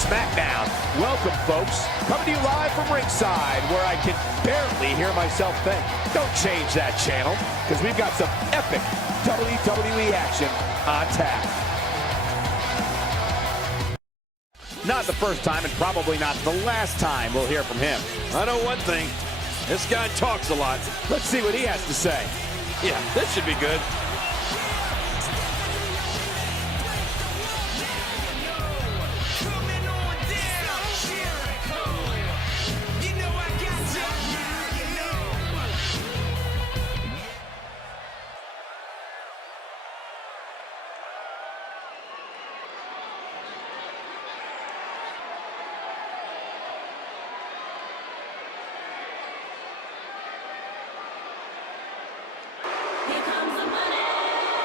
Smackdown. Welcome, folks. Coming to you live from ringside, where I can barely hear myself think. Don't change that channel, because we've got some epic WWE action on tap. Not the first time, and probably not the last time we'll hear from him. I know one thing. This guy talks a lot. Let's see what he has to say. Yeah, this should be good.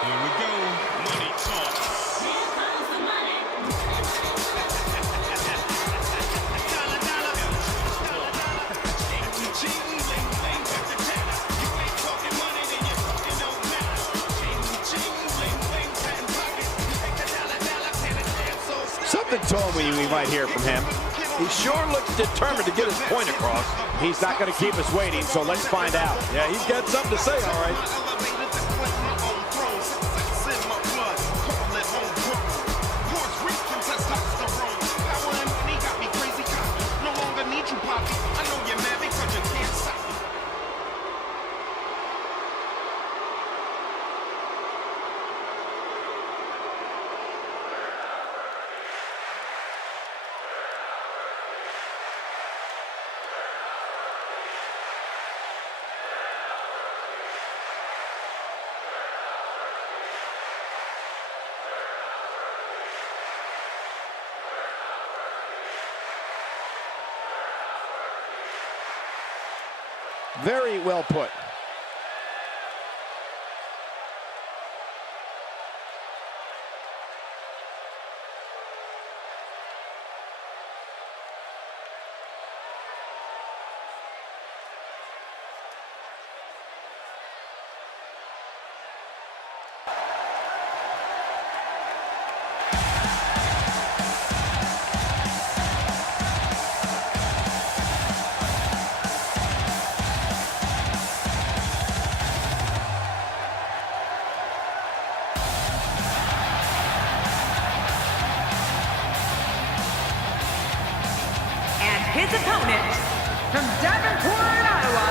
Here we go. Money talk. Here comes the money. Something told me we might hear from him. He sure looks determined to get his point across. He's not going to keep us waiting, so let's find out. Yeah, he's got something to say, all right. Very well put. His opponent, from Davenport, Iowa,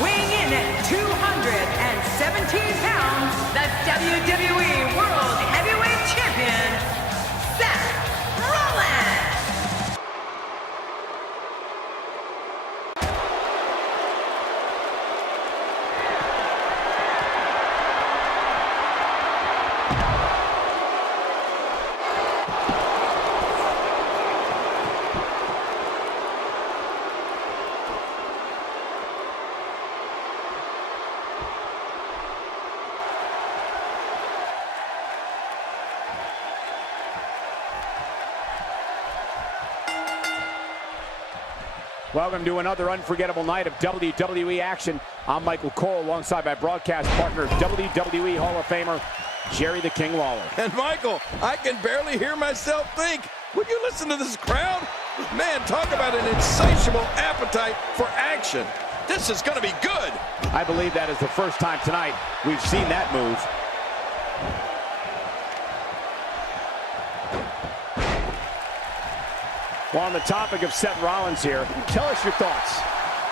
weighing in at 217 pounds, the WWE World Heavyweight Champion, Seth Rollins. Welcome to another unforgettable night of WWE action. I'm Michael Cole, alongside my broadcast partner, WWE Hall of Famer, Jerry the King Lawler. And Michael, I can barely hear myself think. Would you listen to this crowd? Man, talk about an insatiable appetite for action. This is going to be good. I believe that is the first time tonight we've seen that move. Well, on the topic of Seth Rollins here, tell us your thoughts.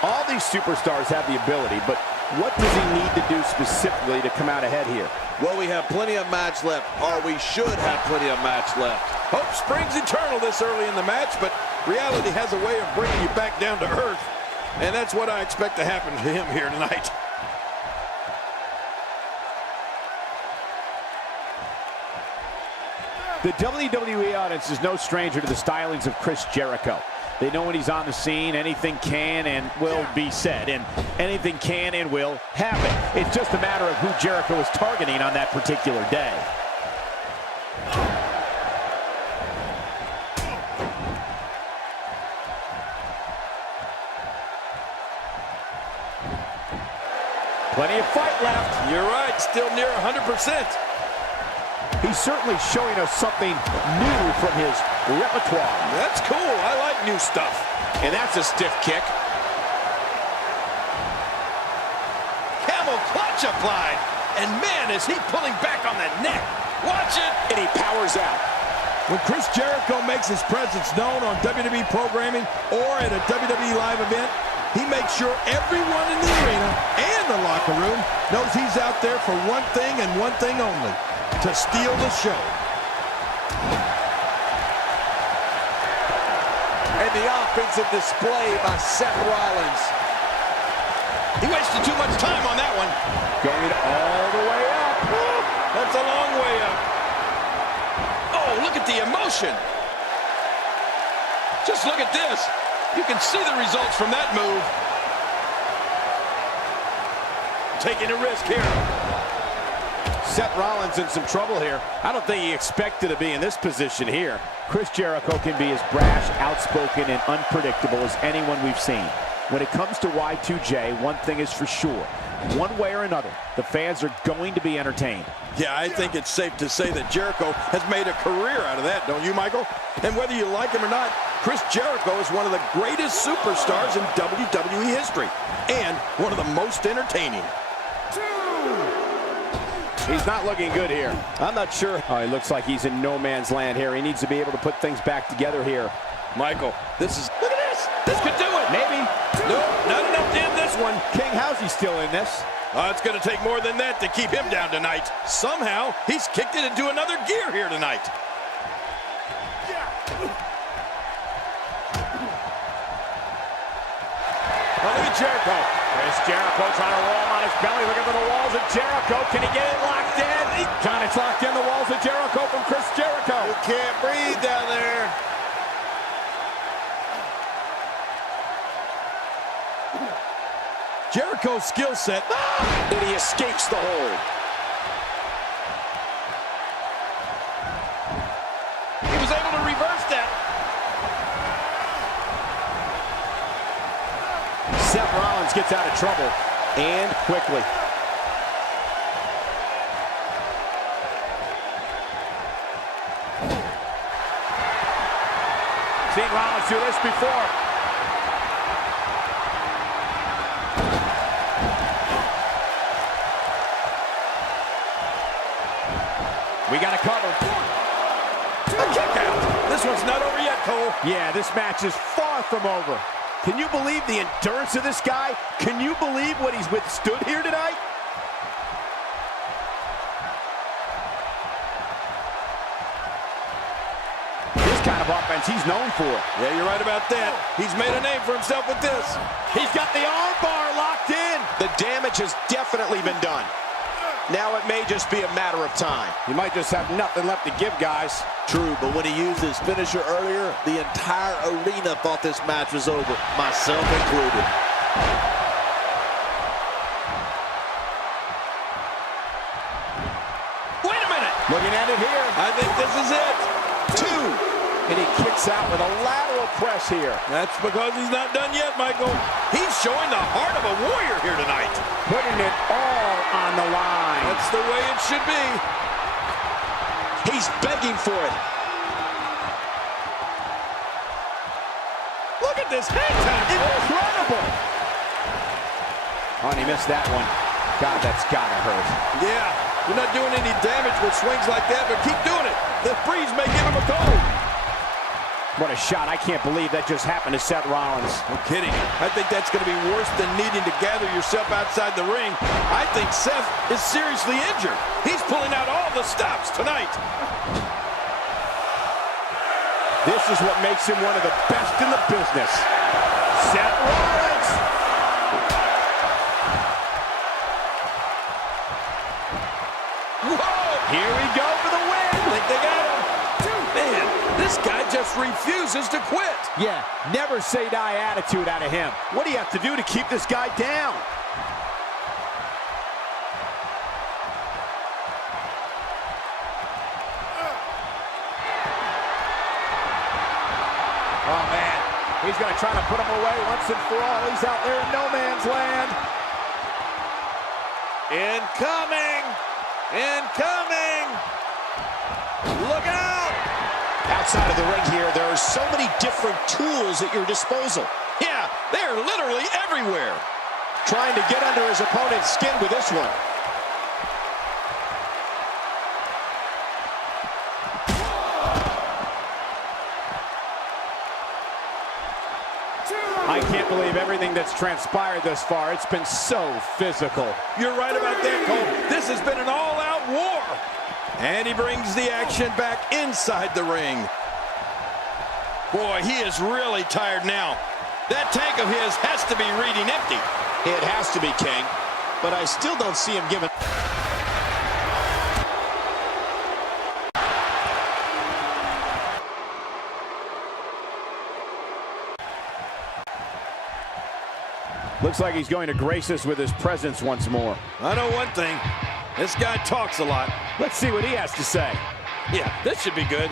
All these superstars have the ability, but what does he need to do specifically to come out ahead here? Well, we have plenty of match left, or we should have plenty of match left. Hope springs eternal this early in the match, but reality has a way of bringing you back down to earth, and that's what I expect to happen to him here tonight. The WWE audience is no stranger to the stylings of Chris Jericho. They know when he's on the scene, anything can and will be said, and anything can and will happen. It's just a matter of who Jericho is targeting on that particular day. Plenty of fight left. You're right, still near 100%. He's certainly showing us something new from his repertoire. That's cool. I like new stuff. And that's a stiff kick. Camel clutch applied. And man, is he pulling back on that neck. Watch it. And he powers out. When Chris Jericho makes his presence known on WWE programming or at a WWE live event, he makes sure everyone in the arena and the locker room knows he's out there for one thing and one thing only, to steal the show. And the offensive display by Seth Rollins. He wasted too much time on that one. Going all the way up. That's a long way up. Oh, look at the emotion. Just look at this. You can see the results from that move. Taking a risk here. Seth Rollins in some trouble here. I don't think he expected to be in this position here. Chris Jericho can be as brash, outspoken, and unpredictable as anyone we've seen. When it comes to Y2J, one thing is for sure. One way or another, the fans are going to be entertained. Yeah, I think it's safe to say that Jericho has made a career out of that, don't you, Michael? And whether you like him or not, Chris Jericho is one of the greatest superstars in WWE history and one of the most entertaining. He's not looking good here. I'm not sure. Oh, he looks like he's in no man's land here. He needs to be able to put things back together here. Michael, this is... Look at this! This could do it! Maybe. Nope, not enough to end this one. King, how's he still in this? It's going to take more than that to keep him down tonight. Somehow, he's kicked it into another gear here tonight. Oh, look at Jericho. Chris Jericho trying to roll him on his belly. Look at the walls of Jericho. Can he get it locked in? John, it's locked in the walls of Jericho from Chris Jericho. You can't breathe down there. Jericho's skill set. And he escapes the hold. He was able to reverse that. Seth Rollins gets out of trouble, and quickly. Seen Rollins do this before. We got a cover. A kick out. This one's not over yet, Cole. Yeah, this match is far from over. Can you believe the endurance of this guy? Can you believe what he's withstood here tonight? This kind of offense he's known for. Yeah, you're right about that. He's made a name for himself with this. He's got the arm bar locked in. The damage has definitely been done. Now it may just be a matter of time. He might just have nothing left to give, guys. True, but when he used his finisher earlier, the entire arena thought this match was over, myself included. Wait a minute. Looking at it here. I think this is it. 2. And he kicks out with a lateral press here. That's because he's not done yet, Michael. He's showing the heart of a warrior here tonight. Putting it all on the line. That's the way it should be. He's begging for it. Look at this hang time. Incredible. Oh, and he missed that one. God, that's gotta hurt. Yeah, you're not doing any damage with swings like that, but keep doing it. The breeze may give him a cold. What a shot. I can't believe that just happened to Seth Rollins. No kidding. I think that's going to be worse than needing to gather yourself outside the ring. I think Seth is seriously injured. He's pulling out all the stops tonight. This is what makes him one of the best in the business. Seth Rollins. Whoa! Here we go for the win. I think they got him. Man, this guy just refuses to quit. Yeah, never say die attitude out of him. What do you have to do to keep this guy down? Oh, man. He's going to try to put him away once and for all. He's out there in no man's land. Incoming! Incoming! Look out! Outside of the ring here, there are so many different tools at your disposal. Yeah, they're literally everywhere. Trying to get under his opponent's skin with this one. I can't believe everything that's transpired thus far. It's been so physical. You're right about that, Cole. This has been an all-out war. And he brings the action back inside the ring. Boy, he is really tired now. That tank of his has to be reading empty. It has to be, King, but I still don't see him giving. Looks like he's going to grace us with his presence once more. I know one thing. This guy talks a lot. Let's see what he has to say. Yeah, this should be good.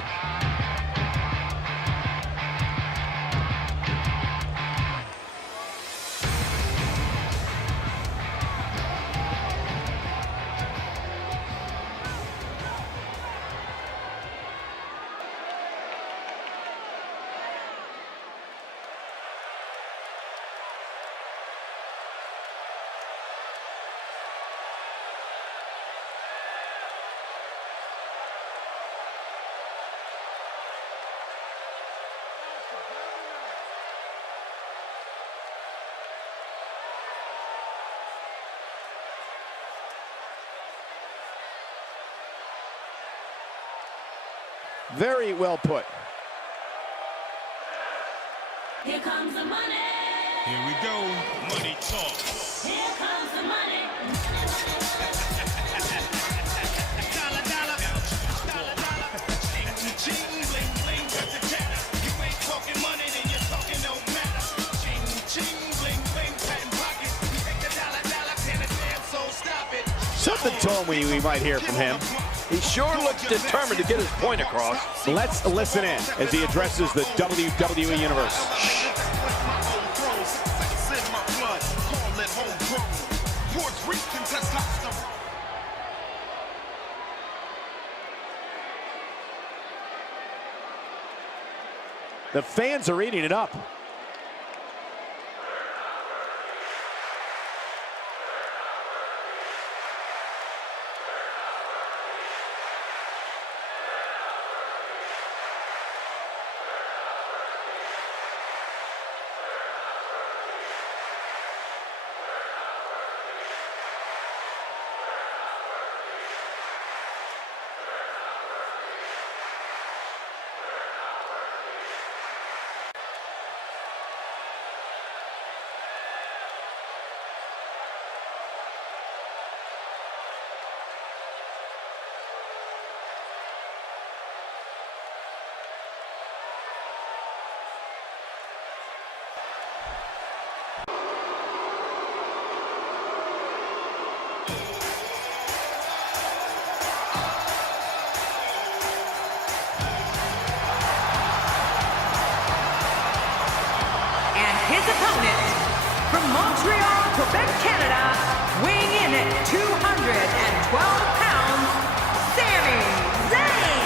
Very well put. Here comes the money. Here we go. Money talk. Here comes the money. Dollar, dollar. Dollar, dollar. Ching, ching, bling, bling. Got the check. You ain't talking money, then you're talking no matter. Ching, ching, bling, bling. Patent pockets. Take the dollar, dollar. Can a damn soul stop it? Something told me we might hear from him. He sure looks determined to get his point across. Let's listen in as he addresses the WWE Universe. The fans are eating it up. His opponent, from Montreal, Quebec, Canada, weighing in at 212 pounds, Sami Zayn.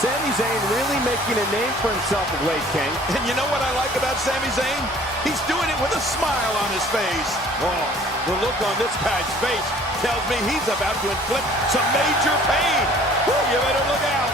Sami Zayn really making a name for himself of late, King. And you know what I like about Sami Zayn? He's doing it with a smile on his face. Oh, the look on this guy's face tells me he's about to inflict some major pain. Woo, you better look out.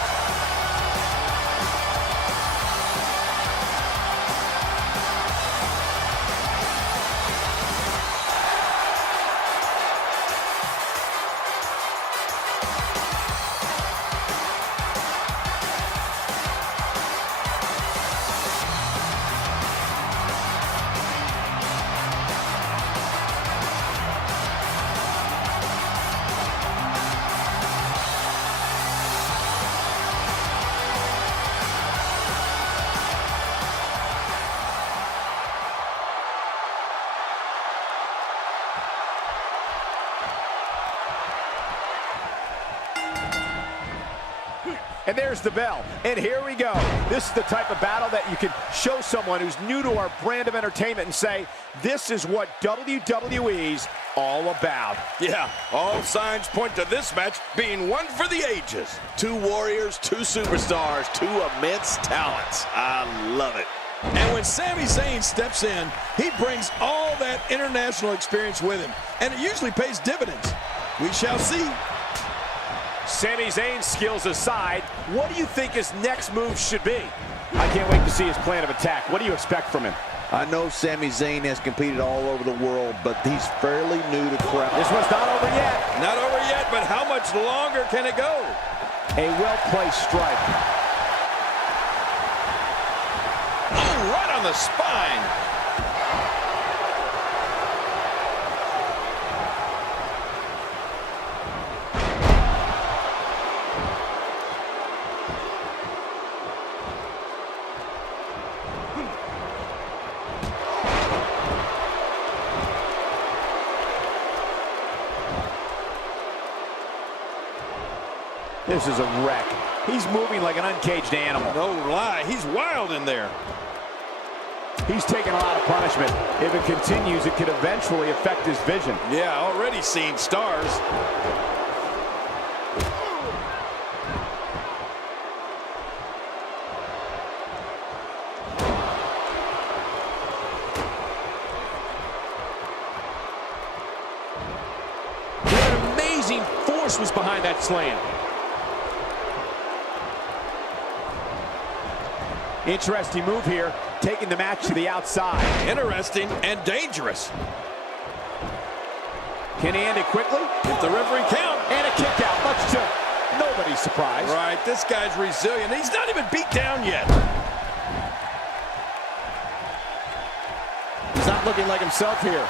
And there's the bell. And here we go. This is the type of battle that you can show someone who's new to our brand of entertainment and say, this is what WWE's all about. Yeah, all signs point to this match being one for the ages. Two warriors, two superstars, two immense talents. I love it. And when Sami Zayn steps in, he brings all that international experience with him, and it usually pays dividends. We shall see. Sami Zayn's skills aside, what do you think his next move should be? I can't wait to see his plan of attack. What do you expect from him? I know Sami Zayn has competed all over the world, but he's fairly new to crowd. This one's not over yet. Not over yet, but how much longer can it go? A well-placed strike. Oh, right on the spine. This is a wreck. He's moving like an uncaged animal. No lie, he's wild in there. He's taking a lot of punishment. If it continues, it could eventually affect his vision. Yeah, already seeing stars. What amazing force was behind that slam. Interesting move here, taking the match to the outside. Interesting and dangerous. Can he end it quickly? If the referee count. And a kick out, much to nobody's surprise. Right, this guy's resilient. He's not even beat down yet. He's not looking like himself here.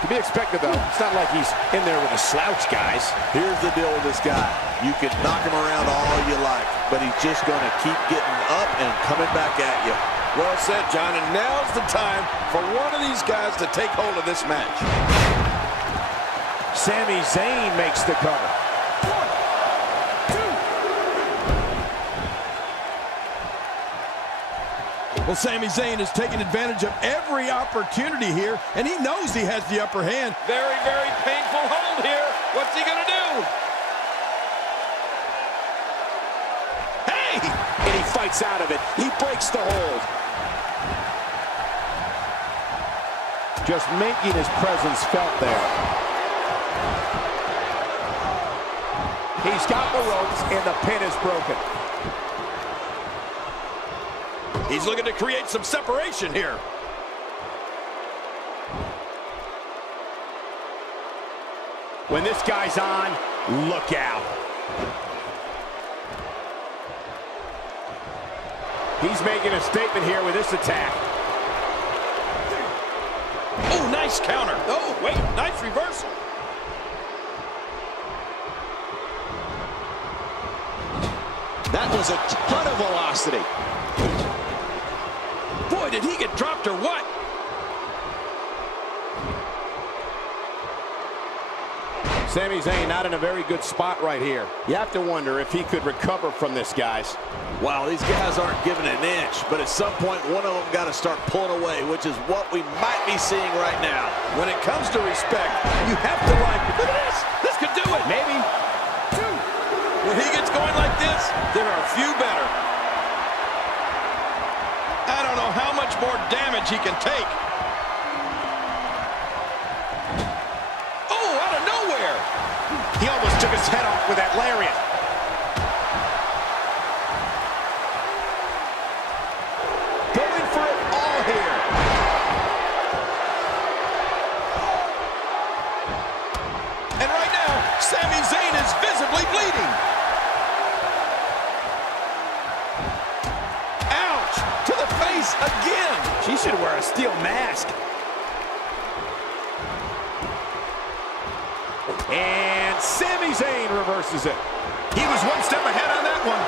To be expected, though. It's not like he's in there with a slouch, guys. Here's the deal with this guy. You can knock him around all you like, but he's just going to keep getting up and coming back at you. Well said, John, and now's the time for one of these guys to take hold of this match. Sami Zayn makes the cover. 1, 2. Well, Sami Zayn is taking advantage of every opportunity here, and he knows he has the upper hand. Very, very painful hold here. What's he going to do? Hey! And he fights out of it. He breaks the hold. Just making his presence felt there. He's got the ropes, and the pin is broken. He's looking to create some separation here. When this guy's on, look out. He's making a statement here with this attack. Oh, nice counter. Oh, wait, nice reversal. That was a ton of velocity. Boy, did he get dropped or what? Sami Zayn not in a very good spot right here. You have to wonder if he could recover from this, guys. Wow, these guys aren't giving an inch, but at some point, one of them got to start pulling away, which is what we might be seeing right now. When it comes to respect, you have to like, look at this. This could do it. Maybe. When he gets going like this, there are few better. I don't know how much more damage he can take. Oh, out of nowhere. He almost took his head off with that lariat. Going for it all here. And right now, Sami Zayn is visibly bleeding. Ouch! To the face again. She should wear a steel mask. And Sami Zayn reverses it. He was one step ahead on that one.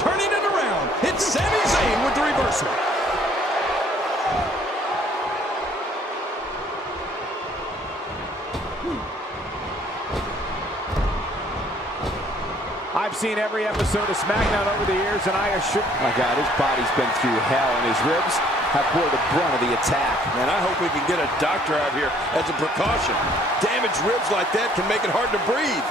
Turning it around. It's Sami Zayn with the reversal. I've seen every episode of Smackdown over the years, and I assure... My God, his body's been through hell, and his ribs, have bore the brunt of the attack. And I hope we can get a doctor out here as a precaution. Damaged ribs like that can make it hard to breathe.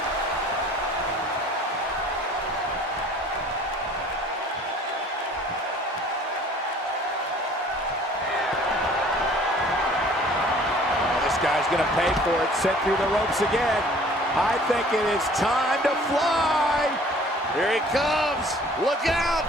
This guy's going to pay for it. Sent through the ropes again. I think it is time to fly. Here he comes. Look out.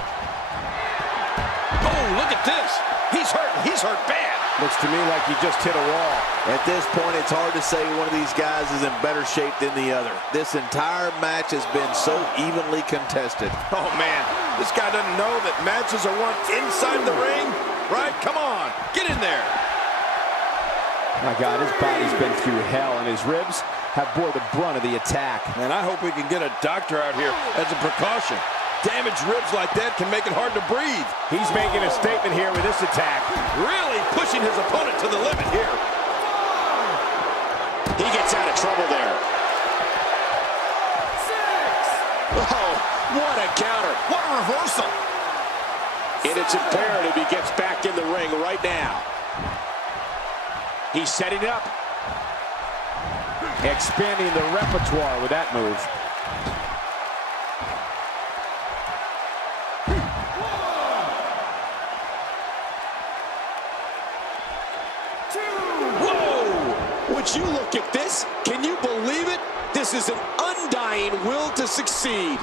Oh, look at this. He's hurt. He's hurt bad. Looks to me like he just hit a wall. At this point, it's hard to say one of these guys is in better shape than the other. This entire match has been so evenly contested. Oh, man. This guy doesn't know that matches are won inside the ring, right? Come on. Get in there. My God, his body's been through hell, and his ribs have bore the brunt of the attack. And I hope we can get a doctor out here as a precaution. Damaged ribs like that can make it hard to breathe. He's making a statement here with this attack. Really pushing his opponent to the limit here. He gets out of trouble there. 6. Oh, what a counter. What a reversal. And it's imperative he gets back in the ring right now. He's setting up. Expanding the repertoire with that move. Whoa! Would you look at this? Can you believe it? This is an undying will to succeed.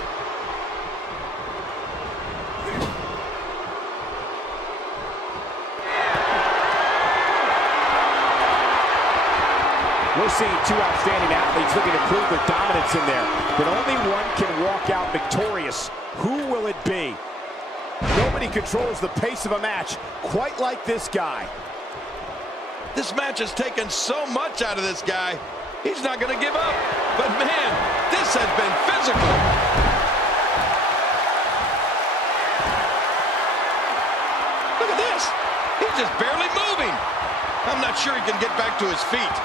We're seeing two outstanding athletes looking to prove their dominance in there, but only one can walk out victorious. Who will it be? Nobody controls the pace of a match quite like this guy. This match has taken so much out of this guy. He's not going to give up. But, man, this has been physical. Look at this. He's just barely moving. I'm not sure he can get back to his feet.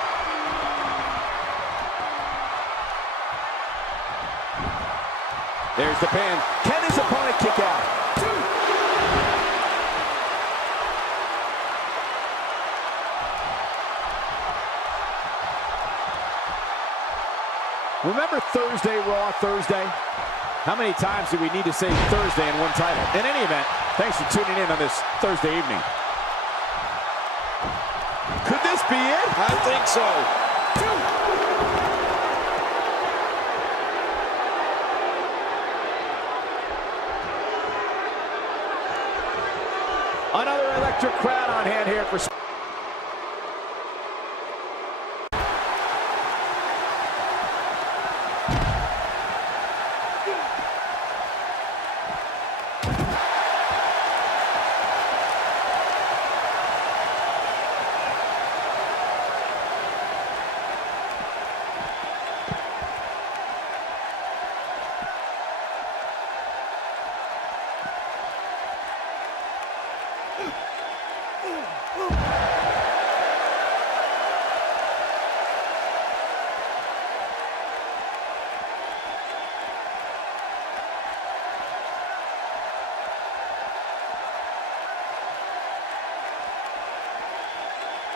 There's the pin. Can his opponent kick out? Remember Thursday, Raw Thursday? How many times do we need to say Thursday in one title? In any event, thanks for tuning in on this Thursday evening. Could this be it? I think so. Another electric crowd on hand here for...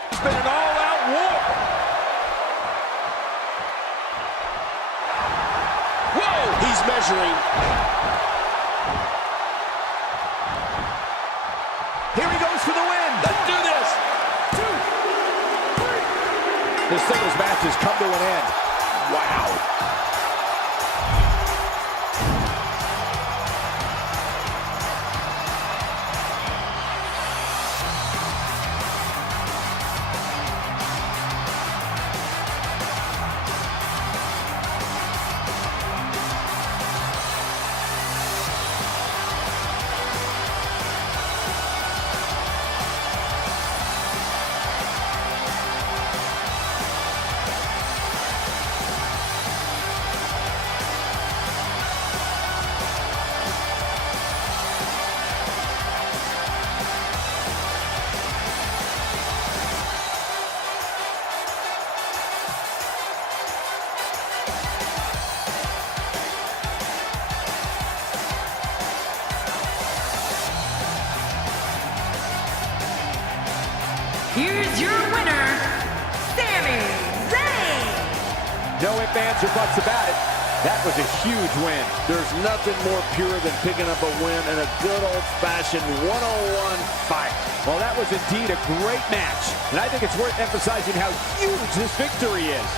It's been an all-out war. Whoa! He's measuring. Here he goes for the win. Let's do this. This singles match has come to an end. Wow. is your winner, Sami Zayn. No ifs, ands, or buts about it. That was a huge win. There's nothing more pure than picking up a win in a good old-fashioned one-on-one fight. Well, that was indeed a great match, and I think it's worth emphasizing how huge this victory is.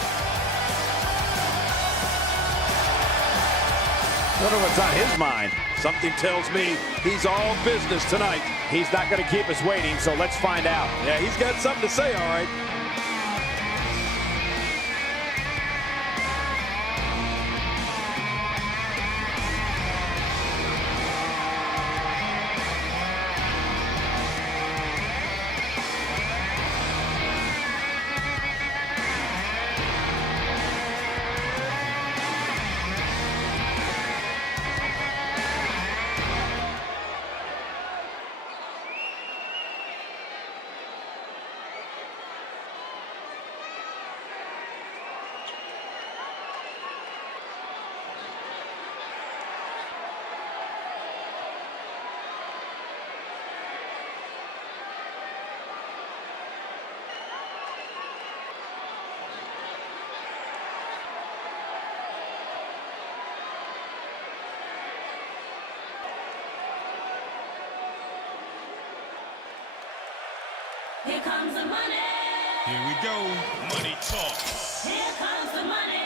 Wonder what's on his mind. Something tells me he's all business tonight. He's not going to keep us waiting, so let's find out. Yeah, he's got something to say, all right. Here comes the money. Here we go. Money talk. Here comes the money.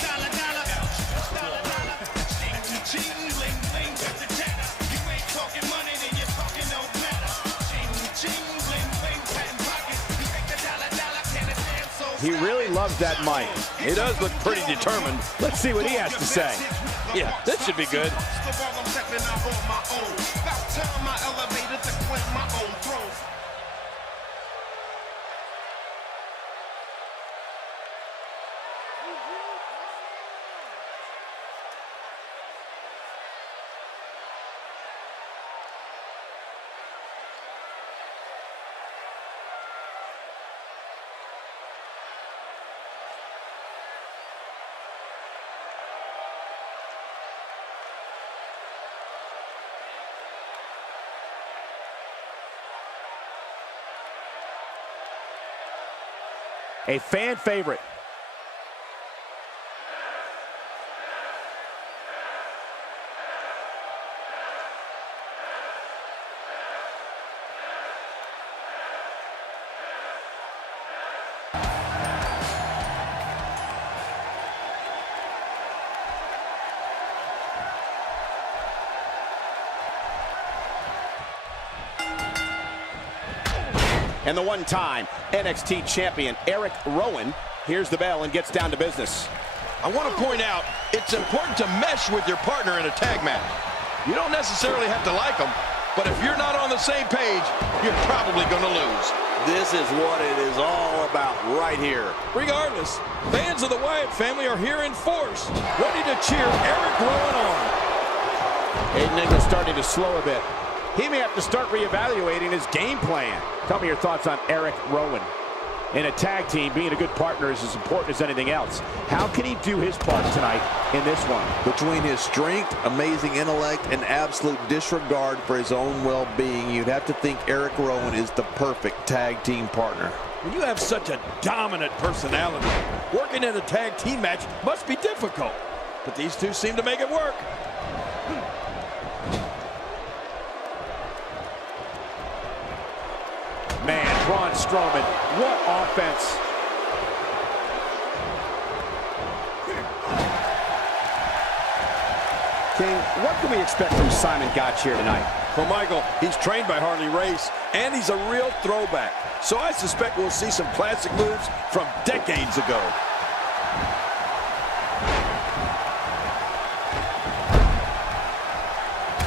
Dollar, dollar. Dollar, dollar. Cheating, bling, bling, got the chatter. You ain't talking money, then you're talking no matter. Cheating, bling, bling, patent pocket. You make the dollar, dollar, can it dance so He really loves that mic. He does look pretty determined. Let's see what he has to say. Yeah, this should be good. A fan favorite. And the one-time NXT champion, Eric Rowan, hears the bell and gets down to business. I want to point out, it's important to mesh with your partner in a tag match. You don't necessarily have to like them, but if you're not on the same page, you're probably going to lose. This is what it is all about right here. Regardless, fans of the Wyatt family are here in force, ready to cheer Eric Rowan on. Aiden English starting to slow a bit. He may have to start reevaluating his game plan. Tell me your thoughts on Eric Rowan. In a tag team, being a good partner is as important as anything else. How can he do his part tonight in this one? Between his strength, amazing intellect, and absolute disregard for his own well-being, you'd have to think Eric Rowan is the perfect tag team partner. When you have such a dominant personality, working in a tag team match must be difficult. But these two seem to make it work. Man, Braun Strowman, what offense. King, what can we expect from Simon Gotch here tonight? Well, Michael, he's trained by Harley Race, and he's a real throwback. So I suspect we'll see some classic moves from decades ago.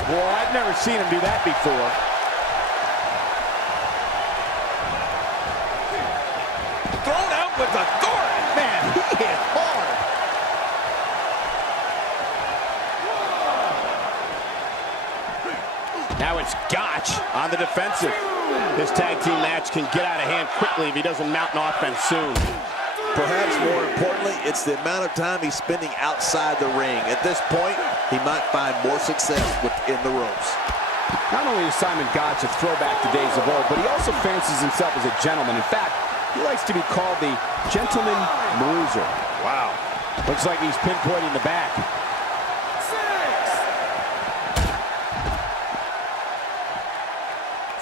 Boy, I've never seen him do that before. Thrown out with authority. Man, he hit hard. Now it's Gotch on the defensive. This tag team match can get out of hand quickly if he doesn't mount an offense soon. Perhaps more importantly, it's the amount of time he's spending outside the ring. At this point, he might find more success within the ropes. Not only is Simon Gotch a throwback to days of old, but he also fancies himself as a gentleman. In fact, he likes to be called the Gentleman Bruiser. Wow. Looks like he's pinpointing the back.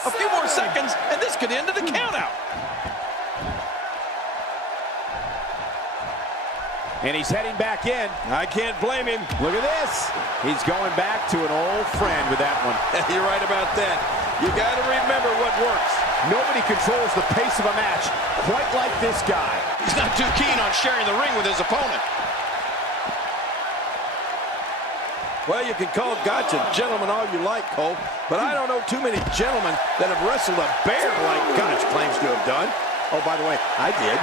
A few more seconds, and this could end in a countout. And he's heading back in. I can't blame him. Look at this. He's going back to an old friend with that one. You're right about that. You got to remember what works. Nobody controls the pace of a match quite like this guy. He's not too keen on sharing the ring with his opponent. Well, you can call Gotch a gentleman all you like, Cole, but I don't know too many gentlemen that have wrestled a bear like Gotch claims to have done. Oh, by the way, I did.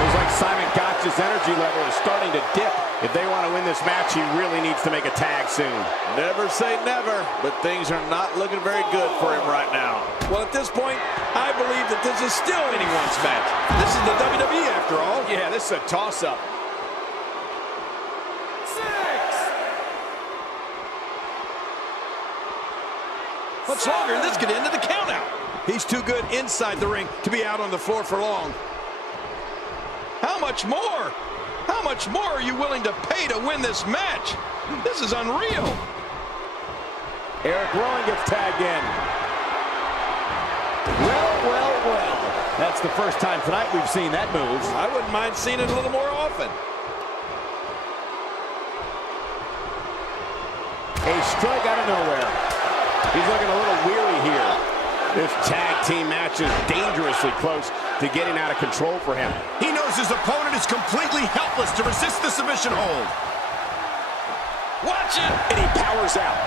Looks like Simon Gotch's energy level is starting to dip. If they want to win this match, he really needs to make a tag soon. Never say never, but things are not looking very good for him right now. Well, at this point, I believe that this is still anyone's match. This is the WWE after all. Yeah, this is a toss-up. Much longer, and this could end in the countout. He's too good inside the ring to be out on the floor for long. How much more? How much more are you willing to pay to win this match? This is unreal. Eric Rowan gets tagged in. Well. That's the first time tonight we've seen that move. I wouldn't mind seeing it a little more often. A strike out of nowhere. He's looking a little weary here. This tag team match is dangerously close to getting out of control for him. He knows his opponent is completely helpless to resist the submission hold. Watch it! And he powers out.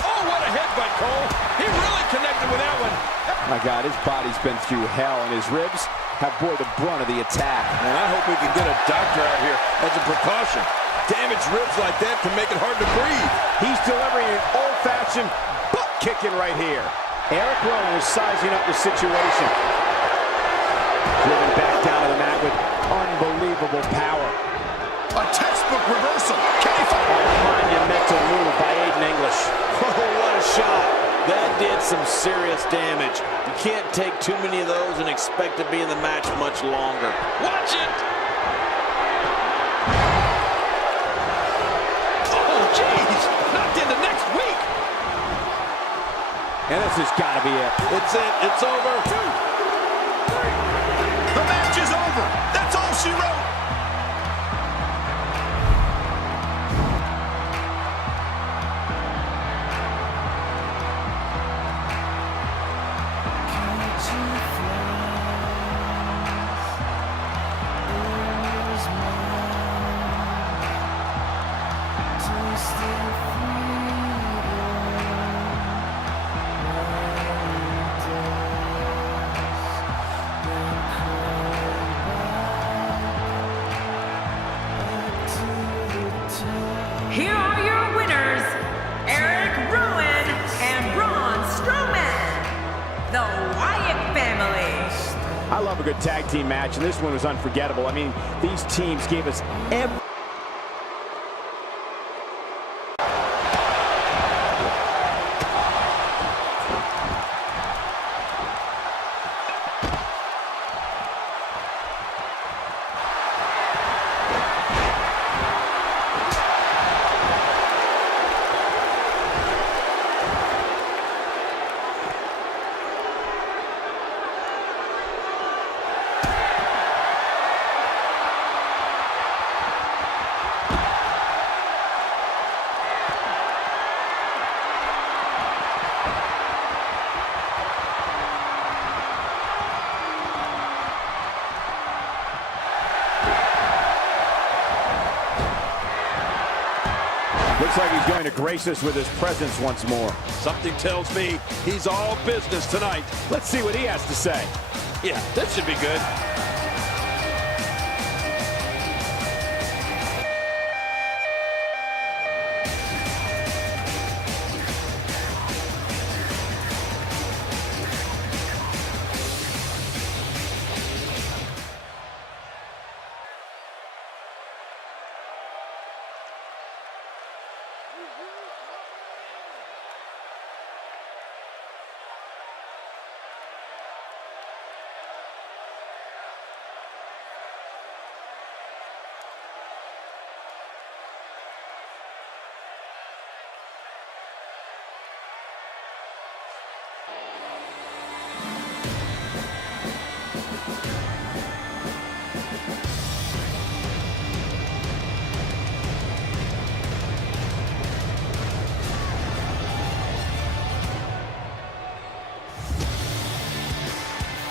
Oh, what a headbutt, Cole. He really connected with that one. My God, his body's been through hell, and his ribs have bore the brunt of the attack. And I hope we can get a doctor out here as a precaution. Damaged ribs like that can make it hard to breathe. He's delivering an old-fashioned butt kicking right here. Eric Rowan is sizing up the situation. Driven back down to the mat with unbelievable power. A textbook reversal. Can he find A monumental move by Aiden English. Oh, what a shot. That did some serious damage. You can't take too many of those and expect to be in the match much longer. Watch it! Oh, jeez! Knocked into next week! And this has got to be it. It's it. It's over. The match is over. That's all she wrote. Here are your winners, Eric Rowan and Braun Strowman, the Wyatt family. I love a good tag team match, and this one was unforgettable. I mean, these teams gave us every... Looks like he's going to grace us with his presence once more. Something tells me he's all business tonight. Let's see what he has to say. Yeah, that should be good.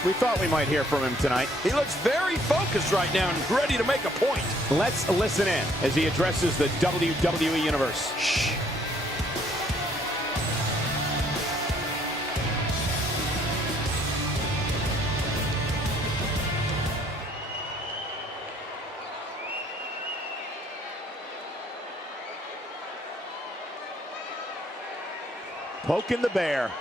We thought we might hear from him tonight. He looks very focused right now and ready to make a point. Let's listen in as he addresses the WWE Universe. Shh. Poking the bear.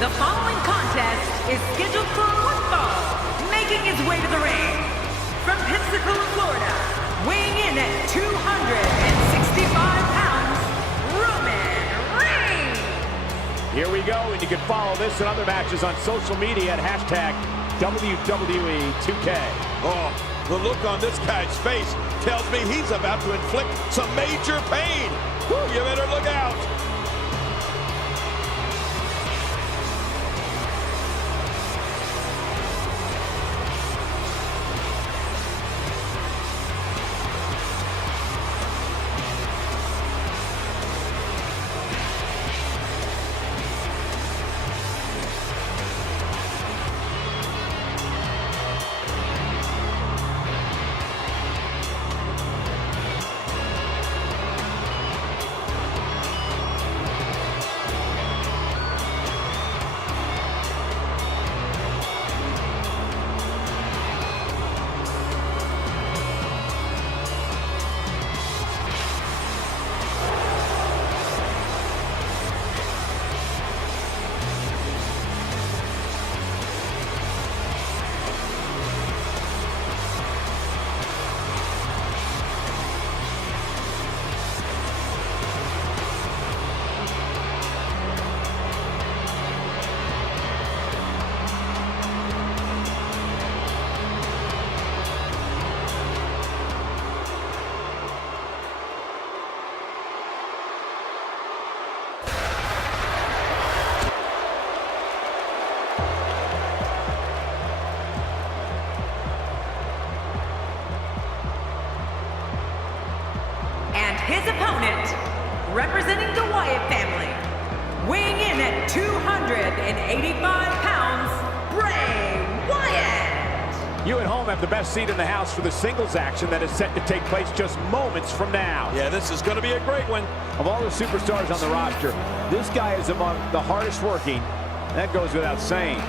The following contest is scheduled for one fall, making his way to the ring. From Pensacola, Florida, weighing in at 265 pounds, Roman Reigns. Here we go, and you can follow this and other matches on social media at hashtag WWE 2K. Oh, the look on this guy's face tells me he's about to inflict some major pain. Whew, you better look out. His opponent, representing the Wyatt family, weighing in at 285 pounds, Bray Wyatt. You at home have the best seat in the house for the singles action that is set to take place just moments from now. Yeah, this is going to be a great one. Of all the superstars on the roster, this guy is among the hardest working. That goes without saying.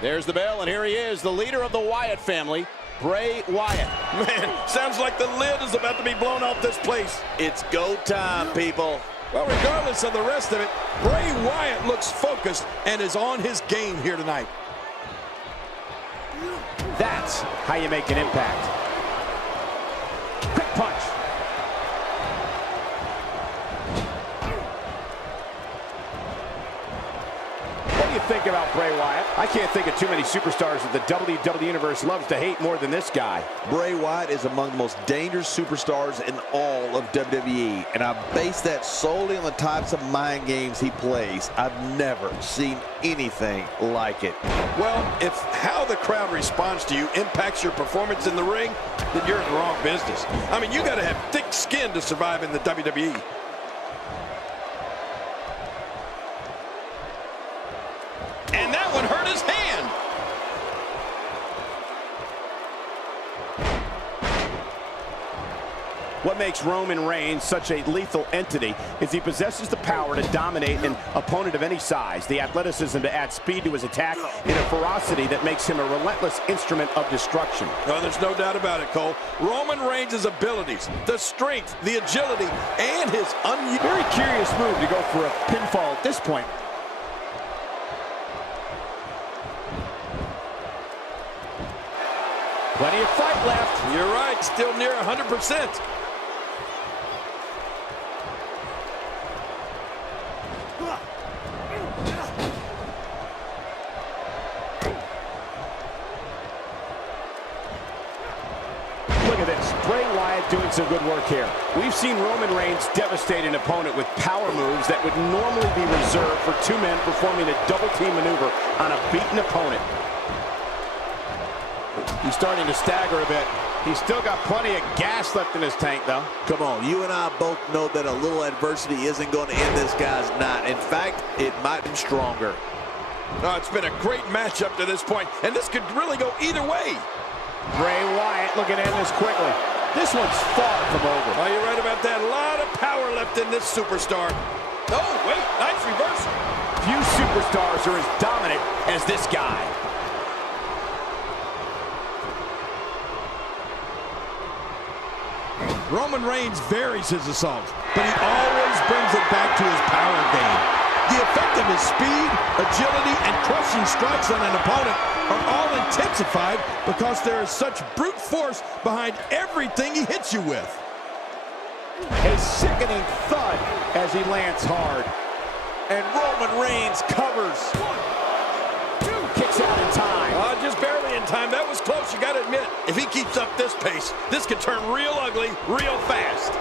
There's the bell, and here he is, the leader of the Wyatt family, Bray Wyatt. Man, sounds like the lid is about to be blown off this place. It's go time, people. Well, regardless of the rest of it, Bray Wyatt looks focused and is on his game here tonight. That's how you make an impact. Quick punch. What do you think about Bray Wyatt? I can't think of too many superstars that the WWE Universe loves to hate more than this guy. Bray Wyatt is among the most dangerous superstars in all of WWE, and I base that solely on the types of mind games he plays. I've never seen anything like it. Well, if how the crowd responds to you impacts your performance in the ring, then you're in the wrong business. I mean, you got to have thick skin to survive in the WWE. And that one hurt his hand. What makes Roman Reigns such a lethal entity is he possesses the power to dominate an opponent of any size, the athleticism to add speed to his attack, and a ferocity that makes him a relentless instrument of destruction. No, there's no doubt about it, Cole. Roman Reigns' abilities, the strength, the agility, and his Very curious move to go for a pinfall at this point. Plenty of fight left. You're right, still near 100%. Look at this, Bray Wyatt doing some good work here. We've seen Roman Reigns devastate an opponent with power moves that would normally be reserved for two men performing a double team maneuver on a beaten opponent. He's starting to stagger a bit. He's still got plenty of gas left in his tank, though. Come on, you and I both know that a little adversity isn't going to end this guy's night. In fact, it might be stronger. Oh, it's been a great match up to this point, and this could really go either way. Bray Wyatt looking to end this quickly. This one's far from over. Oh, you're right about that. A lot of power left in this superstar. Oh, wait, nice reversal. Few superstars are as dominant as this guy. Roman Reigns varies his assaults, but he always brings it back to his power game. The effect of his speed, agility, and crushing strikes on an opponent are all intensified because there is such brute force behind everything he hits you with. A sickening thud as he lands hard. And Roman Reigns covers. 1, 2, kicks out in time. Just barely in time. That was close, you got to admit. If he keeps up this pace. This could turn real ugly real fast.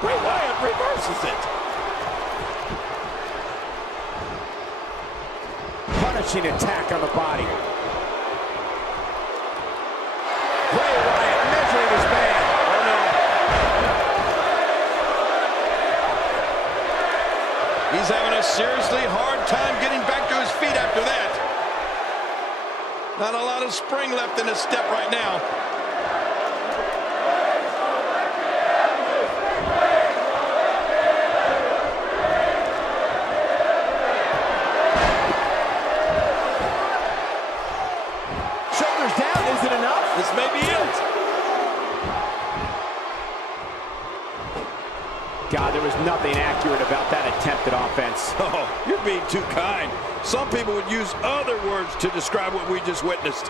Bray Wyatt reverses it. Punishing attack on the body. Bray Wyatt measuring his man. Oh no. He's having a seriously hard time getting back to his feet after that. Not a lot of spring left in his step right now. Shoulders down, is it enough? This may be it. God, there was nothing accurate about that attempted offense. Oh, you're being too kind. Some people would use other words to describe what we just witnessed.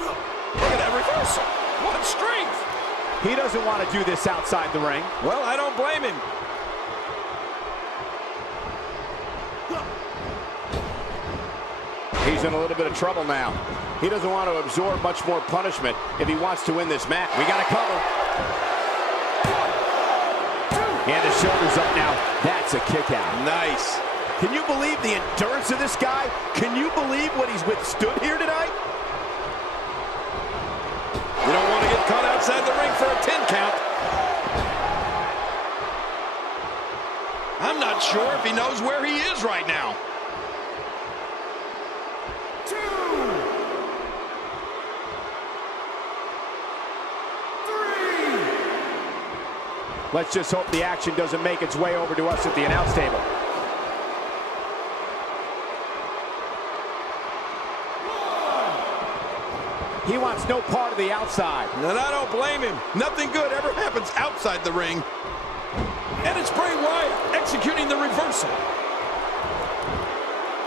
Look at that reversal. What strength. He doesn't want to do this outside the ring. Well, I don't blame him. He's in a little bit of trouble now. He doesn't want to absorb much more punishment if he wants to win this match. We got to cover. And the shoulders up now. That's a kick out. Nice. Can you believe the endurance of this guy? Can you believe what he's withstood here tonight? You don't want to get caught outside the ring for a 10 count. I'm not sure if he knows where he is right now. Let's just hope the action doesn't make its way over to us at the announce table. He wants no part of the outside. And I don't blame him. Nothing good ever happens outside the ring. And it's Bray Wyatt executing the reversal.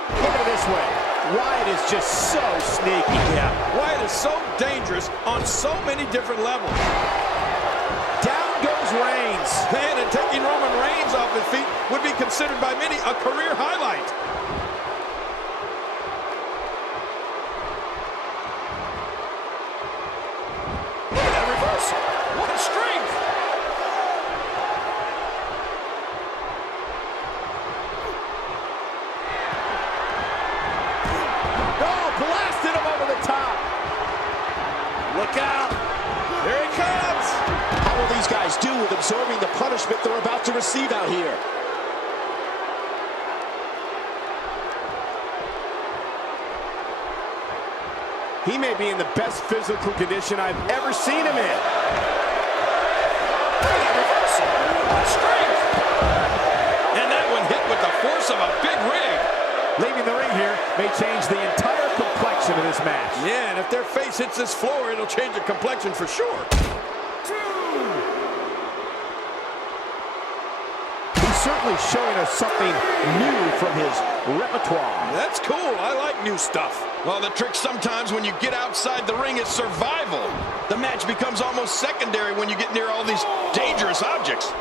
Look at it this way. Wyatt is just so sneaky. Yeah, Wyatt is so dangerous on so many different levels. Down goes Reigns. Man, and taking Roman Reigns off his feet would be considered by many a career highlight. Look at that reversal. What strength. Oh, blasted him over the top. Look out. Here he comes. How will these guys do with absorbing the punishment they're about to receive out here? He may be in the best physical condition I've ever seen him in. Reversal. What strength. And that one hit with the force of a big rig. Leaving the ring here may change the entire complexion of this match. Yeah, and if their face hits this floor, it'll change the complexion for sure. He's certainly showing us something new from his repertoire. That's cool. I like new stuff. Well, the trick sometimes when you get outside the ring is survival. The match becomes almost secondary when you get near all these dangerous objects.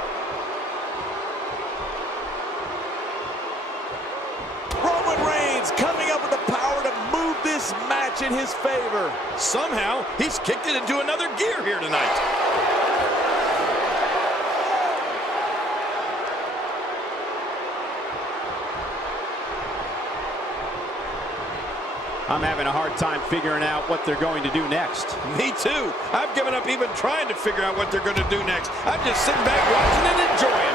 Roman Reigns coming up with the power to move this match in his favor. Somehow, he's kicked it into another gear here tonight. I'm having a hard time figuring out what they're going to do next. Me too. I've given up even trying to figure out what they're going to do next. I'm just sitting back watching and enjoying.